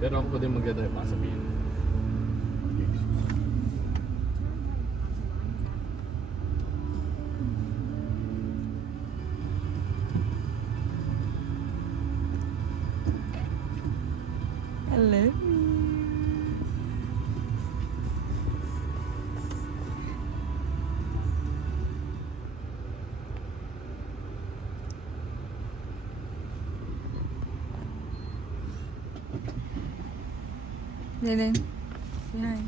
Pero ako din magdadrive, baka sabihin. Hello. Dylan, say hi.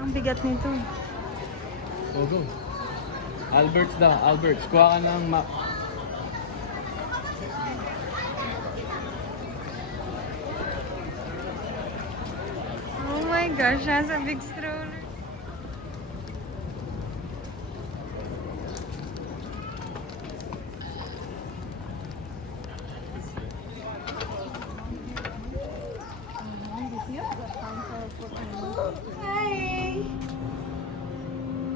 Ang bigat nito. Go. Alberts daw, Alberts. Kuha ka ng map. Oh my gosh, nasa big stroller. Hi.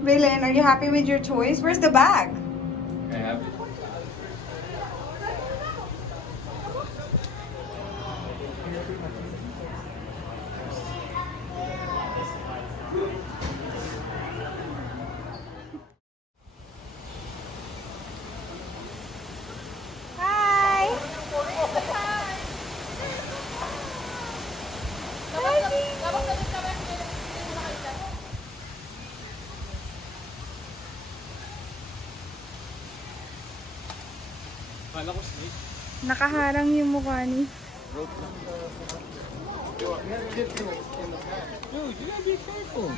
Valen, are you happy with your choice? Where's the bag? I have it. Hi. Kala ko snake. Nakaharang yung mukha ni. Rope lang. Dude, you gotta be careful.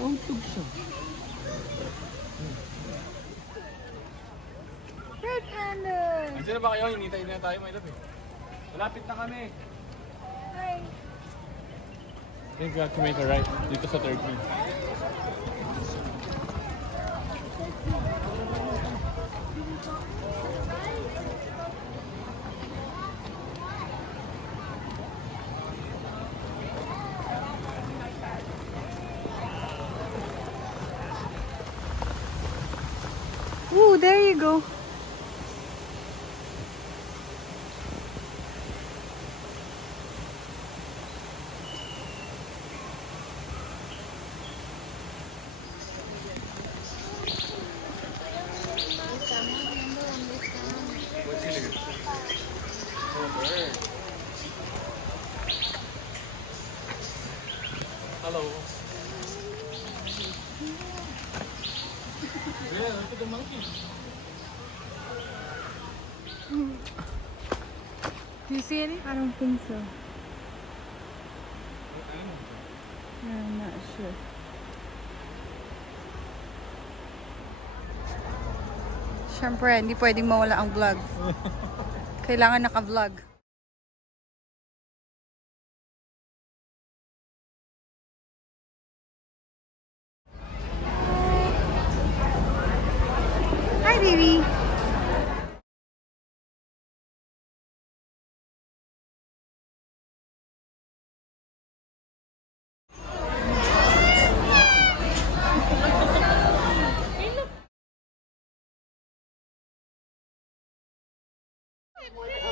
Nauntog siya. Red panda. Andiyan na ba kayo? Hinintay na tayo, my love eh. Malapit na kami. Hi. I think we have to make a right dito sa Turkey. Ooh, there you go. Hello. Yeah, look at the monkey. Do you see any? I don't think so. I'm not sure. Siyempre, hindi pwedeng mawala ang vlog. Kailangan naka-vlog. Hi, baby.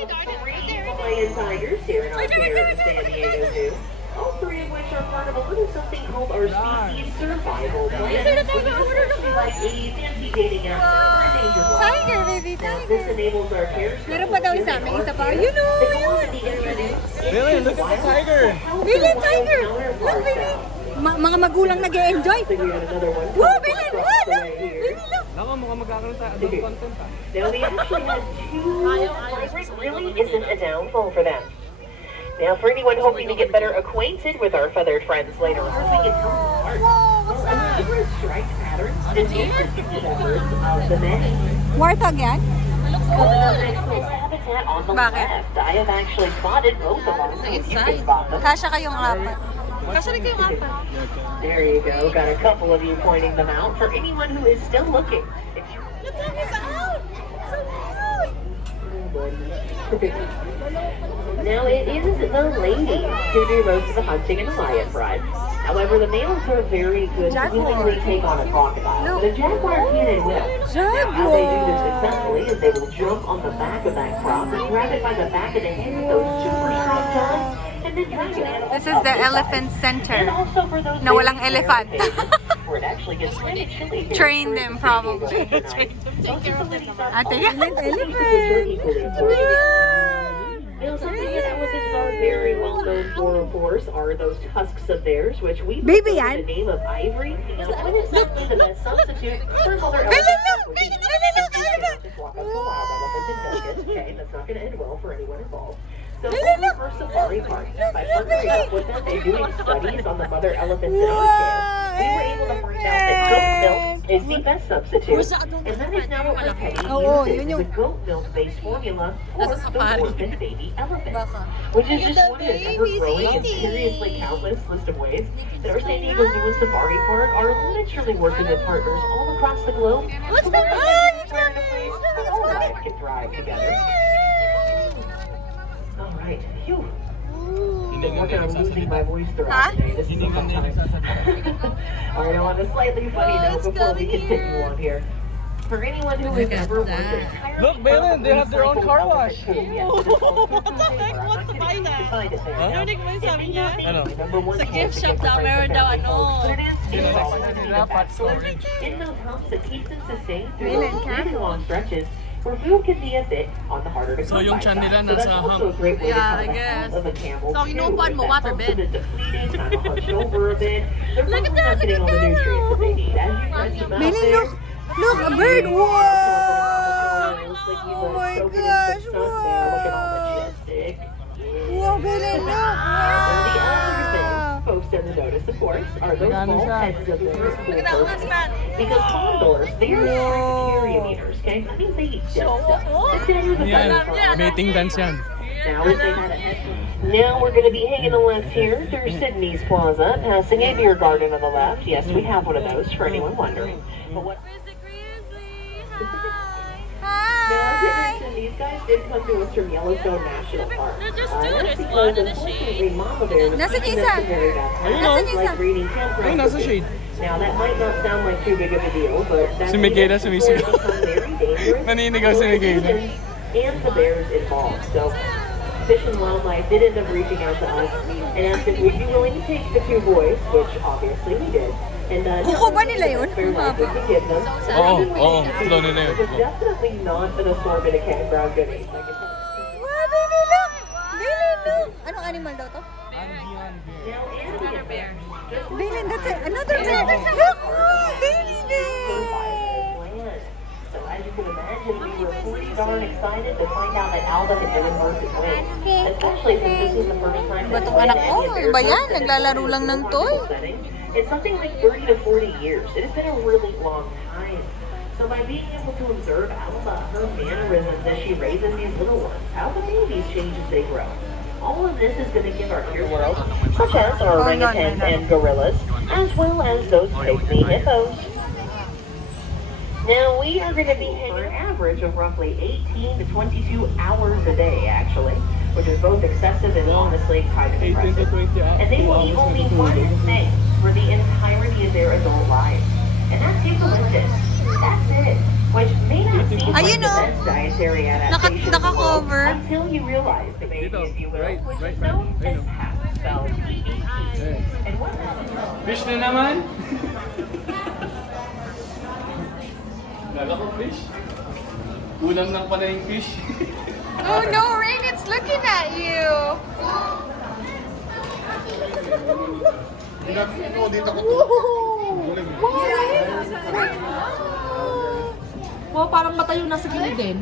Hawaiian tigers here in our care at the San Diego Zoo. All three of which are part of a little something called our species survival plan, which is essentially like a fancy dating app for endangered wildlife. Tiger, baby, Now, tiger. this enables our care Meron pa daw isa, may isa pa. You know, to go on to be introduced Really? into Look at the wild tiger. to help Billy, their wild tiger. counterparts Look, baby. out. Mga magulang nag-e-enjoy. I think we got another one. Whoa, Billy, across what? the way here. Billy, look. Naka, mukhang magkakaroon tayo adult content ah. Now, they actually had two vibrant, really isn't a downfall for them. Now, for anyone hoping to get better acquainted with our feathered friends later on, we can tell them apart. Whoa, what's that? Different striped patterns and different shepherds of the many. Warthog yan? Habitat on the Bakit? left. I have actually spotted both of them. So you can spot them. Kasha kayong apat. There you go. Got a couple of you pointing them out for anyone who is still looking. If you... Now it is the ladies who do most of the hunting and lion rides. However, the males are very good to willingly take on a crocodile. But a jaguar can and will. How they do this successfully is they will jump on the back of that croc and grab it by the back of the head with those super strong jaws and then drag it. This is the elephant And center. also for those Na walang ladies elephant. where it actually gets really chilly here. Train them probably. Ate, Now, something that elephants are very well known for, of course, are those tusks of theirs, which we Baby know yan. the name of ivory. Because it is simply the best substitute for other Bilin, elephants. look! which is- Bilin, look! You can't just walk up to a wild elephant and milk it, okay? That's not going to end well for anyone involved. So, Bilin, look! for Safari Park, by partnering up with them and doing studies on the mother elephants in our camp, we were able to find out that goat milk is the best substitute. And that is now what we're heading Oo, uses yun the yung- goat milk-based formula for the orphan baby elephant. Baka. Which is just one of the ever-growing and seriously countless list of ways that our San Diego Zoo and Safari Park are literally working with partners all across the globe. What's to that? learn Oh, it's find a place where all lives can thrive together. All right, phew. Been working on losing my voice throughout today. This is a fun time. All right, on a slightly funny note before we continue on here. For anyone who has ever worked entirely Look, Balin, they have their own car wash. What the heck? What's the buy that? Narinig mo yung sabi niya? Ano? Sa gift shop daw, meron daw ano. In those humps that keep them sustained through Balin, those really careful. long stretches where food can be a bit on the harder to So, come yung by chan side. nila So that's nasa also hump. a great way to Yeah, tell I the guess. health of a camel So, too. inuupuan mo, If that water hump's bed. a bit depleted, kind of hunched over a bit, they're probably not getting all the nutrients that they need. As you guys them out Bilin, there, look! Look, a bird! Whoa! it looks like you Oh were my soaking in gosh, the sun there. Look at all wow. majestic. Wow, Bilin, look! And the other thing Wow! folks tend to notice, of course, are those Nagano bald siya? heads of those cool Look at that birds. last man. Because condors, they're carrion eaters, okay? That means they eat dead stuff. But then the Yan, butterfly- mating dance yan. Now, if they had a head. Now we're going to be hanging a left here through Sydney's Plaza, passing a beer garden on the left. Yes, we have one of those for anyone wondering. But what? Now, as I Hi! mentioned, these guys did come to us from Yellowstone National Park. They're just That's students, because, one in the unfortunately, shade. Mama Bear was Nasa keeping isa. them from very bad Ayun, habits, Nasa like isa. reading campground Ayun, nasa cookies. shade. Now, that might not sound like too big of a deal, but that's Si Miguela even sumisigaw. before it becomes very dangerous Naninigaw si for the Miguela. humans and the bears involved. So, Fish and Wildlife did end up reaching out to us and asked if we'd be willing to take the two boys, which obviously we did. And Kuko ba nila yun? fair life we could give them. Oo, oo, kulo nila yun. It was definitely not an assortment of campground goodies. Like it's Wow, Bilin, look! Bilin, look! Anong animal daw to? Another bear. Bilin, that's it. Another bear! Look! Oh, baby bear! So as you can imagine, we were pretty darn excited to find out that Alba had given birth to twins. Especially since this is the first time that Batong anak ko, ano ba yan? Naglalaro lang ng toy. It's something like 30 to 40 years. It has been a really long time. So by being able to observe Alba, her mannerisms as she raises these little ones, Alba babies change as they grow. All of this is going to give our ear world, such as our orangutans and gorillas, as well as those pygmy hippos. Now, we are going to be hanging an average of roughly 18 to 22 hours a day, actually, which is both excessive and honestly kind of 18 to impressive. 20 And they will eat only one thing for the entirety of their adult lives. And that's eucalyptus. That's it. Which may not seem like Ayun, the oh. best dietary adaptation in the world Naka-cover. until you realize the baby, Dito, if you will, right, which right, is known right. as HAP, spelled P-E-P. Ayan. And what happens? Fish na naman. Lala ko fish. Ulam ng pala yung fish. Oh no, Rain, it's looking at you! Wow, parang mata yung nasa gilid din.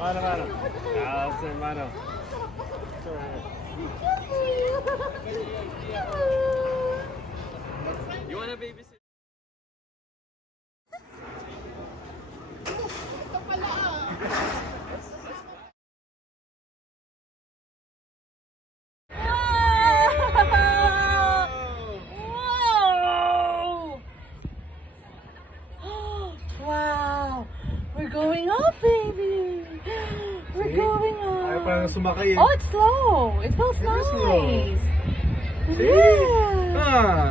Mano, mano. Mano. You wanna babysit? Wow! We're going up, baby! We're going up! Ayaw parang sumakay Oh, it's slow! It feels It is nice! slow. Yeah! Ah!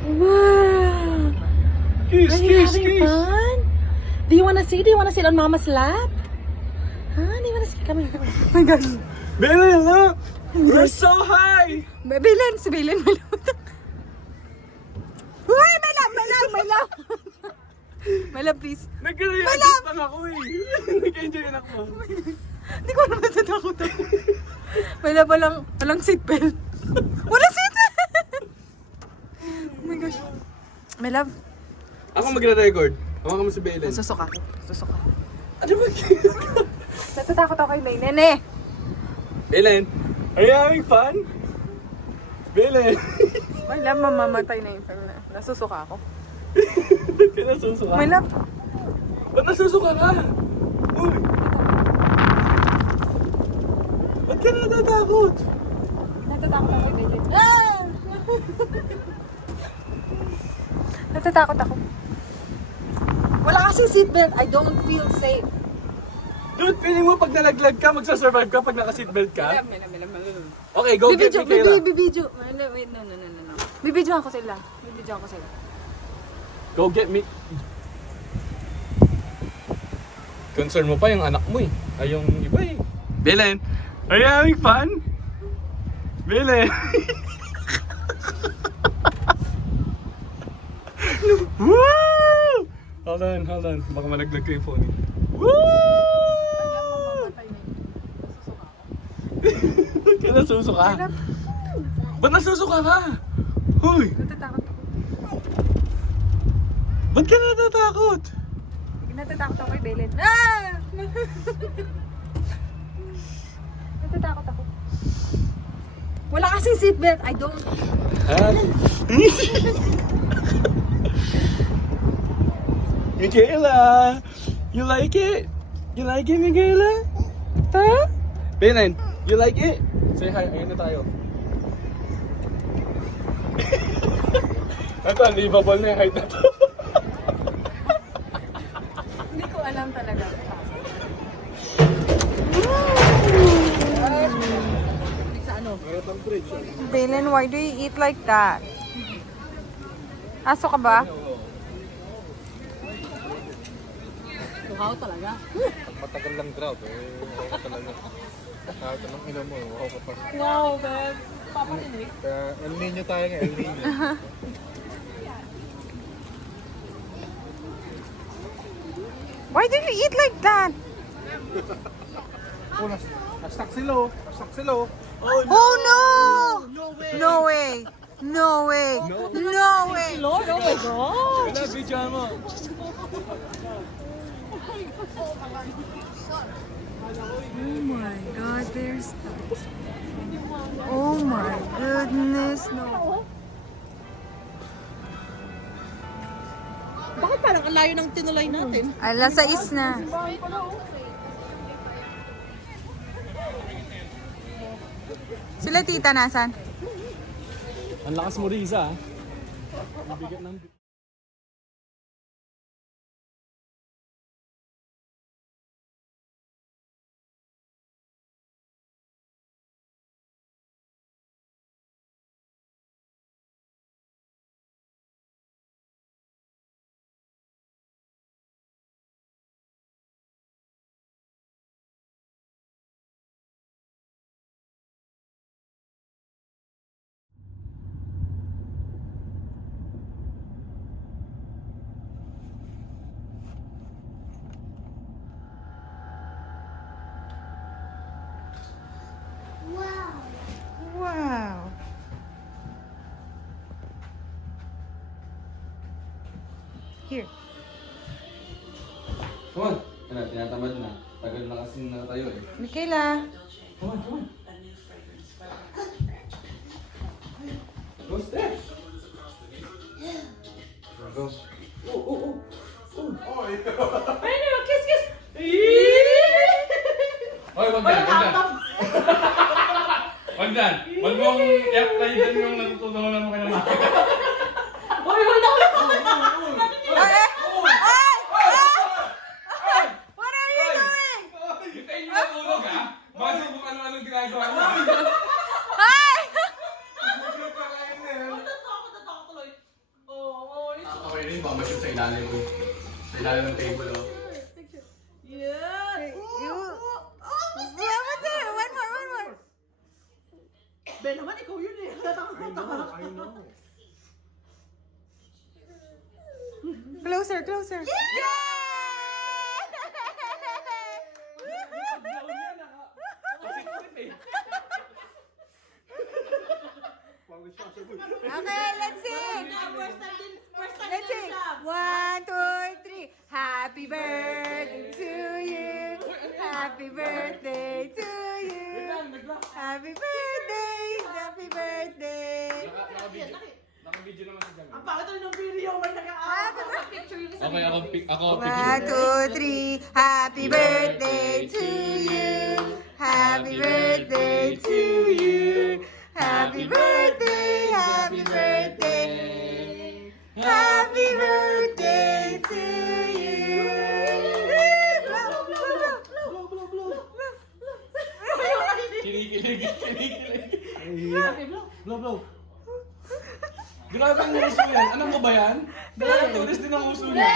Wow! Kiss, Are you kiss, having kiss! fun? Do you wanna see? Do you wanna sit on Mama's lap? Huh? Do you wanna see? Come here, come here. Oh my gosh. Belen, look! We're so high! Belen, si Belen, may love. Uy, may love, may love, may love. My love, please. Nag-react lang ako eh. Nag-enjoy yun ako. Hindi ko naman natatakot ako. May love, walang seatbelt. Walang seatbelt! Oh my gosh. My love, Ako magre-record. Hawakan mo si Belen. susuka. Susuka. Ano ba? Natatakot ako kay Belen eh. Belen, are you having fun? Belen. My love, mamamatay na yung film na. Nasusuka ako. Ba't ka nasusuka? My love, Ba't nasusuka ka? Uy! Ba't ka natatakot? natatakot ako kay Belen. Ah! Natatakot ako. Wala kasi seatbelt. I don't feel safe. Dude, feeling mo pag nalaglag ka, magsasurvive ka pag naka-seatbelt ka? Okay, go get Bibidyo, Michaela. bibidyo. Wait, no. Bibidyohan ko sila. Bibidyohan ko sila. Go get me. Concern mo pa yung anak mo eh. Ay, yung iba eh. Belen, are you having fun? Belen. Woo! Hold on. Baka malaglag ko yung phone eh. Woo! Ba't ka nasusuka? Ba't nasusuka ka? Hoy! Natatakot ako. Ba't ka natatakot? Natatakot ako kay Belen. Ah! Natatakot ako. Wala kasing seatbelt. I don't. Ha? Michaela! You like it? You like it, Michaela? Huh? Belen, you like it? Say hi, ayun na tayo. Ito, unlivable na yung height na to. Hindi ko alam talaga. Belen, why do you eat like that? Aso ka ba? Wow talaga. Matagal lang drought ako talaga. Kahit anong ina mo, ako ka pa. Wow, babe. Papatinig. Kaya El Nino tayo nga, El Nino. Why do you eat like that? Nastak silo. Oh no! No way! No way! No way! Lord, oh my God. Wala, video mo. Oh my God, there's that. Oh my goodness, no. Bakit parang ang layo ng tinulay natin? Alas 6 na. Sila tita nasan? Ang lakas mo, Riza. Ang bigat ng... Wow. Here. Come on. Ano, tinatamad na. Tagal na kasi tayo eh. Michaela. Come on, come on. Go steps. Go. Ano, kiss, kiss. Hoy, wag yan, wag yan. Wag yan. Wag mong i-apply dyan yung natutunan mo kay mama. Hoy, hold on. What are you doing? Yung kayo yung natulog ha? Baso kung ano-anong ginagawa mo. Hi! Okay rin, baka masyot sa ilalim mo. Sa ilalim ng table oh. One more. Ben naman, ikaw yun eh. I know. Closer. Okay, let's sing. Let's sing. 1, 2, 3. Happy birthday to you. Happy birthday to you. Happy birthday. Happy birthday. Naka-video naman sa Jamie. Ang pangit ng video, may naka-sa picture yung isa. Okay, ako 1, 2, 3. Happy birthday to you. Happy birthday to you. Happy birthday. Happy birthday. Happy birthday to you. Kinikilig. Blow. Grabe ang uso yan. Anong ko ba yan? Parang tulis din ang uso niya.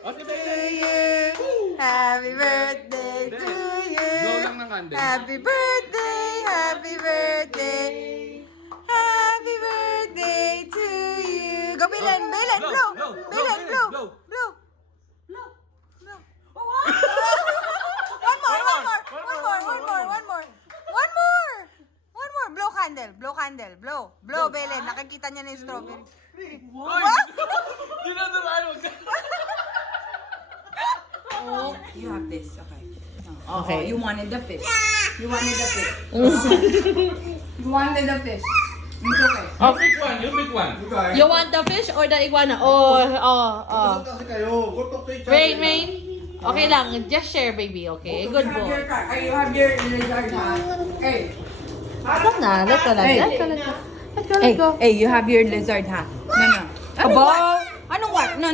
Okay, To you. Happy birthday to you. Blow lang ng candle. Happy birthday. Happy birthday. Happy birthday to you. Go, Belen. Blow. Belen, blow. One more. Blow candle. Blow, Belen. Nakikita niya na yung strawberry. What? Dinaduraan mo ka. Oh, you have this. Okay. Okay. You wanted the fish. You wanted the fish. It's okay. You pick one. You want the fish or the iguana? Oh. Kasi kayo, go talk to each other. Rain. Okay lang, just share baby, okay? Good You have boy. your card. You have your lizard hat. Hey. Stop na, let's go. Hey, you have your lizard hat. No. Aba! Anong what? No.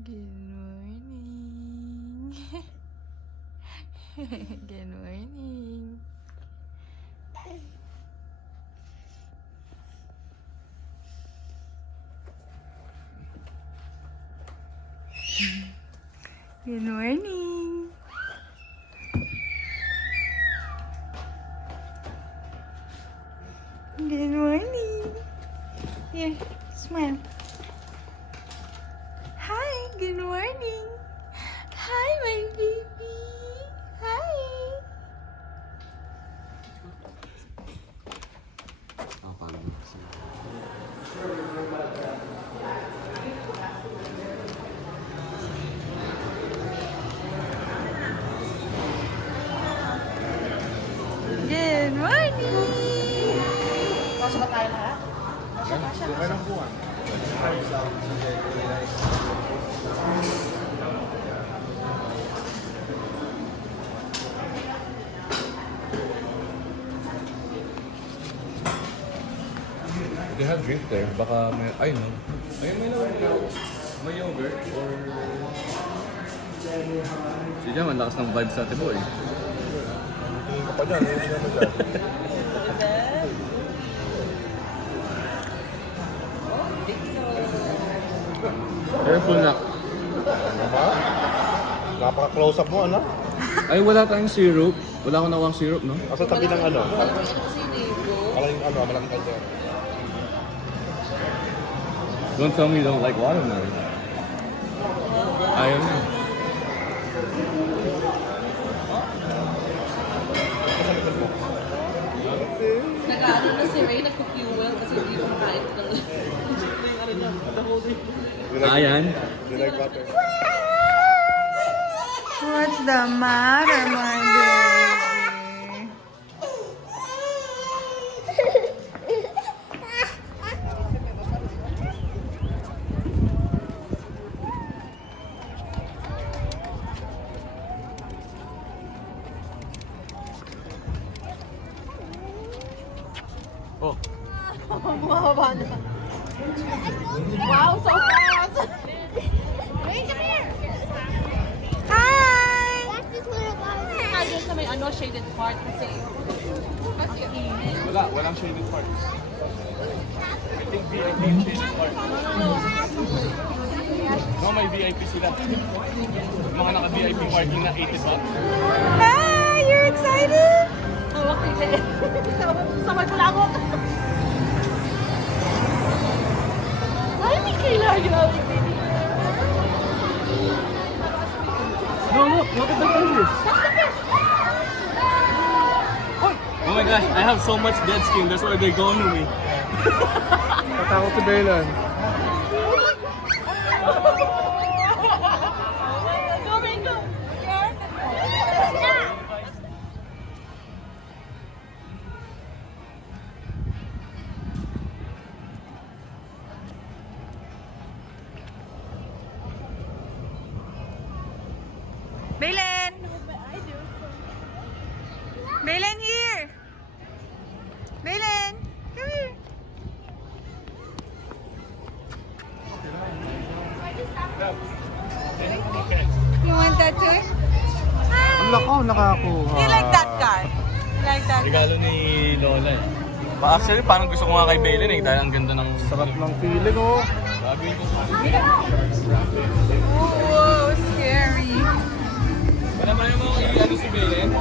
Good morning. Good morning. Good morning. Good morning. Here, smile. Hi, good morning. Hi, my baby. Hi. Good morning. They have drink there. Baka may, ay no. Ay, may yogurt or... Si Jam, ang lakas ng vibes sa Tibo eh. Tingin ka pa dyan, hindi naman dyan. Careful na. Diba? Napaka-close up mo, ano? Ay, wala tayong syrup. Wala akong nawang syrup, no? Asa tabi ng ano? Malaking ano, malaking kaldero. Don't tell me you don't like watermelon. Ayaw na. Nag-ano na si Ray, nagpo-fuel kasi hindi ko makain ito. Ayan. You like butter? What's the matter, my baby? Oh. Wow, so fast! Ray, come here! Hi! Ay, doon sa may ano, shaded part kasi Walang shaded part. I think VIP yung shaded part. No, may VIP sila. Mga naka-VIP parking na $80. Hi! You're excited? hawak nila. Sa maglagot. Ay, may kailangan. No, look at the fish. Oh my gosh, I have so much dead skin. That's why they're going to me. Natakot si Belen. Belen! Belen, here! Belen, come here! You want that too? Ang lako, nakakuha. You like that car? You like that car? Regalo ni Lola eh. Actually, parang gusto ko nga kay Belen eh, dahil ang ganda ng... Sarap ng feeling, oh. Gagawin ko. Oh, scary. Wala ba yung mga i-ano si Belen?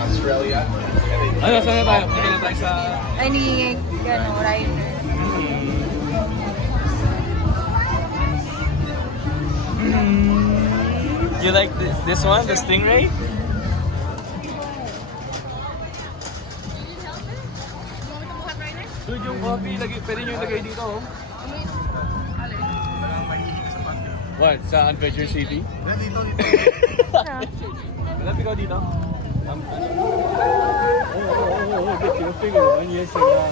Australia. Ano, saan na tayo? Pagkaya na tayo sa... Ay, ni, ano, Ryder. You like this one, the Stingray? Dude, yung coffee, pwede nyo ilagay dito, oh. What? Sa Adventure City? Dito. Malapit ka dito? Oh, get your finger. Ano yan sila?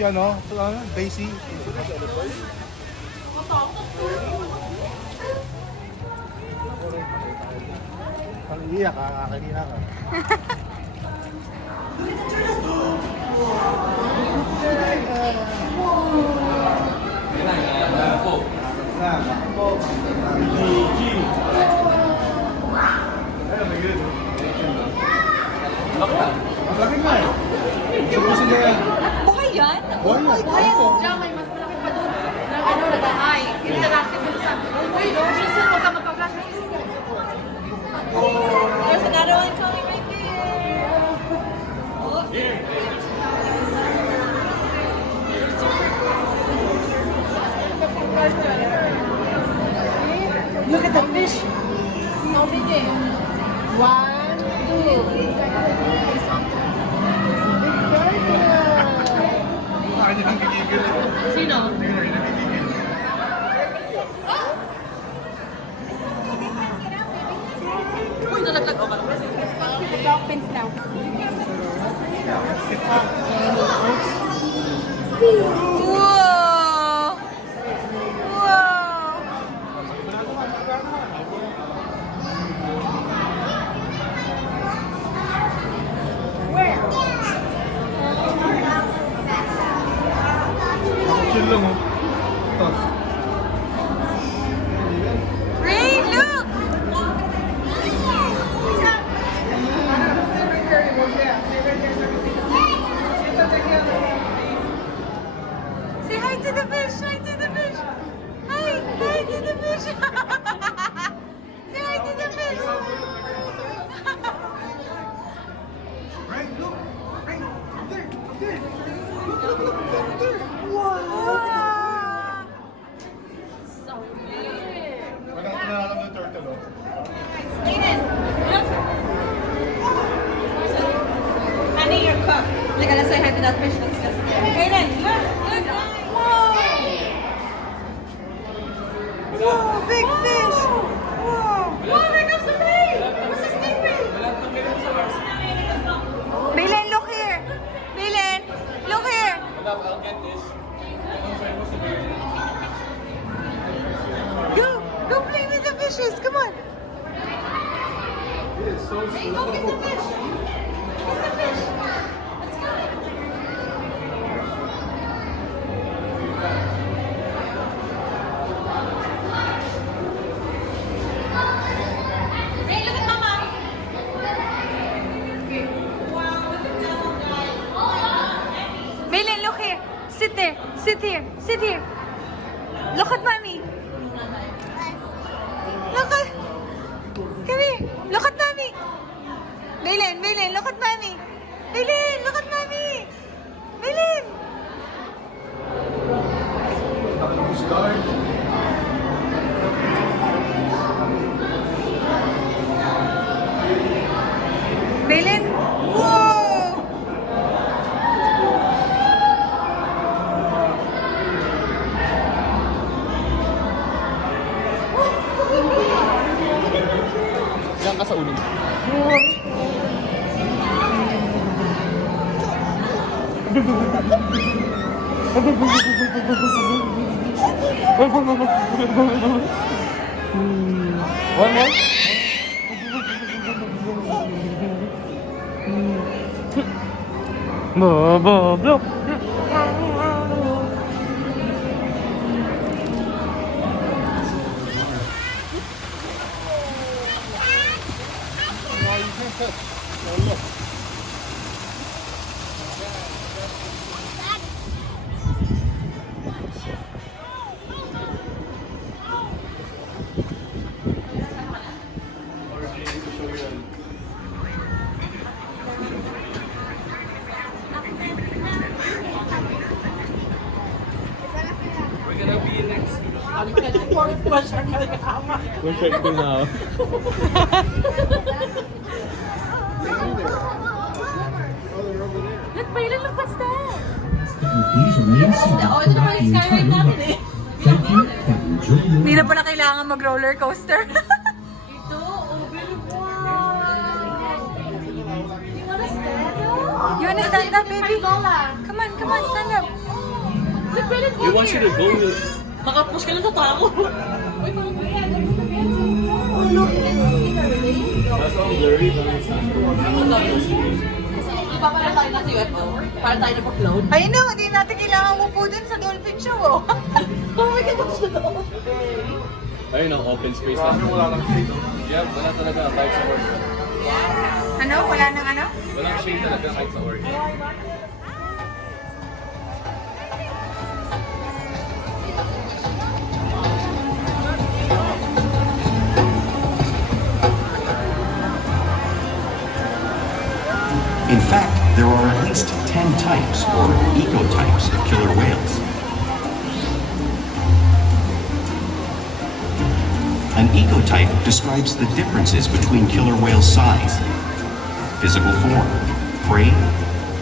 Si ano? Daisy. Ang iyak, kanina ka. Ang laki nga eh. Subusin niya yan. Buhay yan? Buhay yan. Buhay yan. Diyan, may mas malaki pa doon. Ano, nag-ahay. Hindi na natin doon sa... Uy, no? Minsan, huwag ka magpa-flash. There's another one coming right there. Look at the fish. How many? 1, 2. Bakit yung gigigil? Sino? Uy, nalaglag ako. Dolphins now. Wow! Wow! Chill lang, oh. Ito. Ray, look! to the fish! Hi to the fish! Hi! Hi to the fish! Say hi to the fish! Right, look. Right, up there. Up there. Wow! Parang naalam ng turtle, oh. Honey, you're cooked. Like, let's say hi to that fish. Let's Kaden, look. Whoa, big fish! Whoa! Oh, there goes the maid. What's the stingray? Belen, look here! Belen, look here! I'll get this. Go play with the fishes, come on! It is so slow. Go kiss the fish. Kiss the fish. Let's go. Hey, look at Mama. Belen, look here! Sit there! Sit here! Sit here! Look at mommy! Look at... Come here! Look at mommy! Belen, look at mommy! Belen, look at mommy! Belen! Tapos guard. Belen! Whoa! Diyan ka sa ulo. One more? Blah. Perfect ko na. Look, Belen, look what's that? Please remain seated Oh, ito naman yung skyride natin eh. Thank you and enjoy your Hindi na pala kailangan mag-roller coaster. Ito, oh, very wow. You wanna stand up? You wanna stand up, baby? Come on, stand up. Look, Belen, We want you to go with... Makapos ka lang sa tao. Uy, parang kaya. Oh, look, you can see it already. That's all blurry, but it's not. Kasi ipapala tayo na sa UFO. Para tayo na pa-float. Ay no, hindi natin kailangan upo dun sa dolphin show, oh. Oh my God, what's that? Ayun ang open space na. Wala lang shade, oh. Yeah, wala talaga kahit sa work. Ano? Wala nang ano? Walang shade talaga kahit sa work. In fact, there are at least 10 types or ecotypes of killer whales. An ecotype describes the differences between killer whale size, physical form, prey,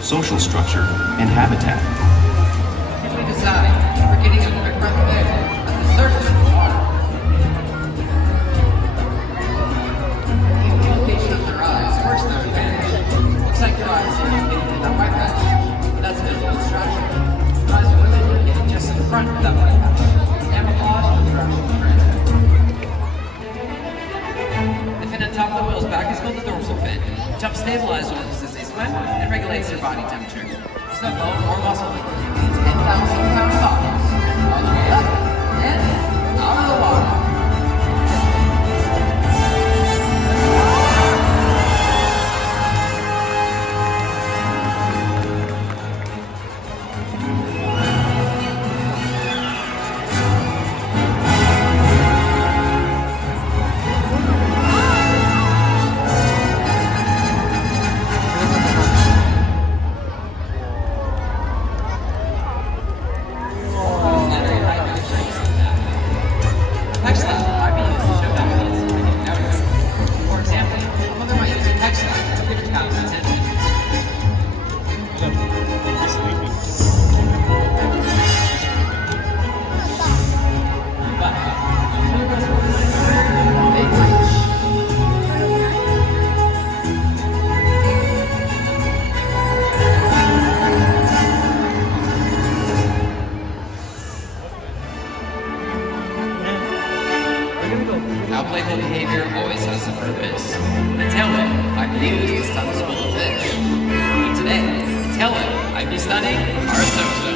social structure, and habitat. We decide we're getting a quick breath of air at the surface of the water. The location of their eyes works their advantage. Looks like your eyes are located in that white patch, but that's visual distraction. Eyes are located just in front of that white patch. Camouflage for the actual prey. The fin on top of the whale's back is called the dorsal fin. It helps stabilize whales as they swim and regulates their body temperature. There's no bone or muscle. It means 10,000-pound bodies. All the way up and out of the water. playful behavior always has a purpose. The tail whip might be used to stun a school of fish. But today, the tail whip might be stunning our so-so.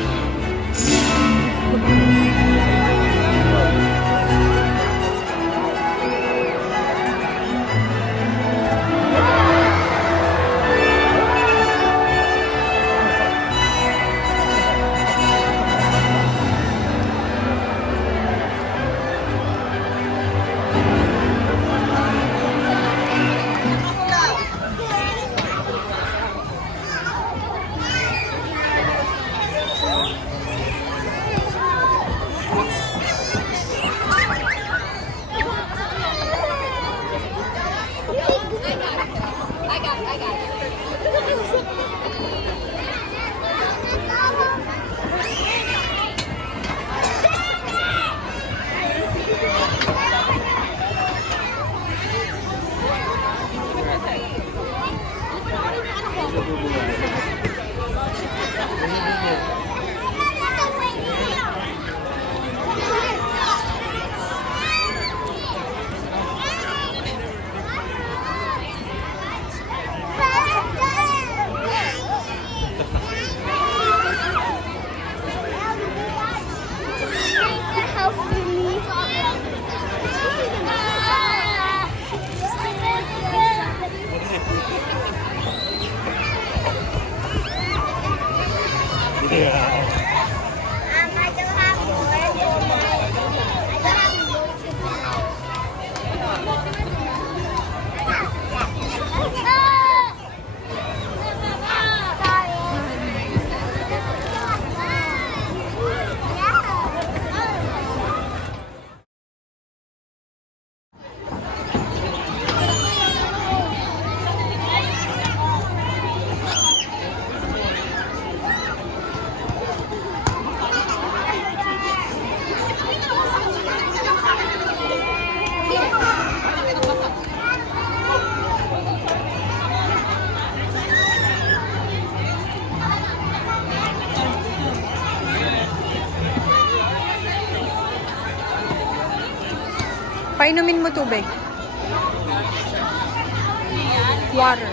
Painumin mo tubig. Water.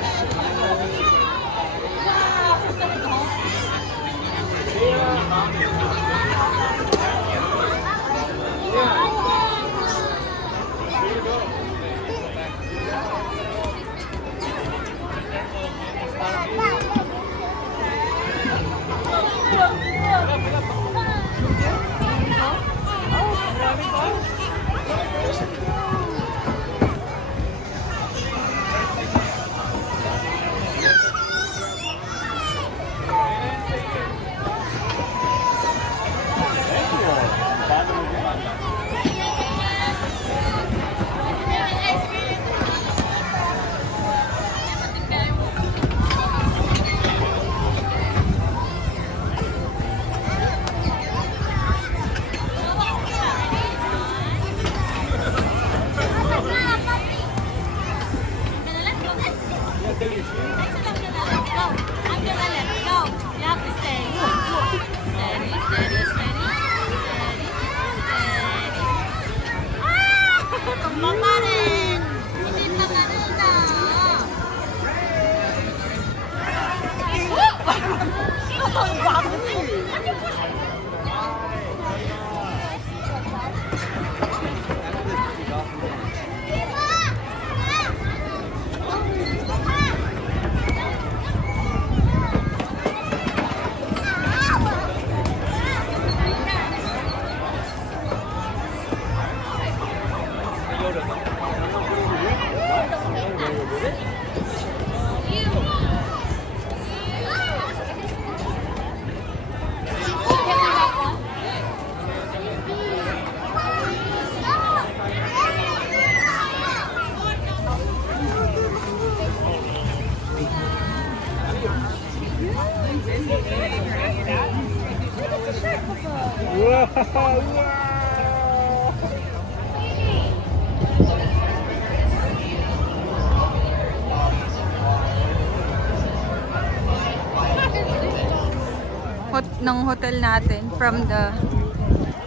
Ng hotel natin from the...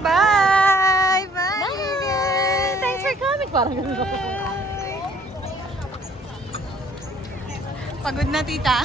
Bye! Bye! Thanks for coming. Parang ganun ako. Pagod na, tita.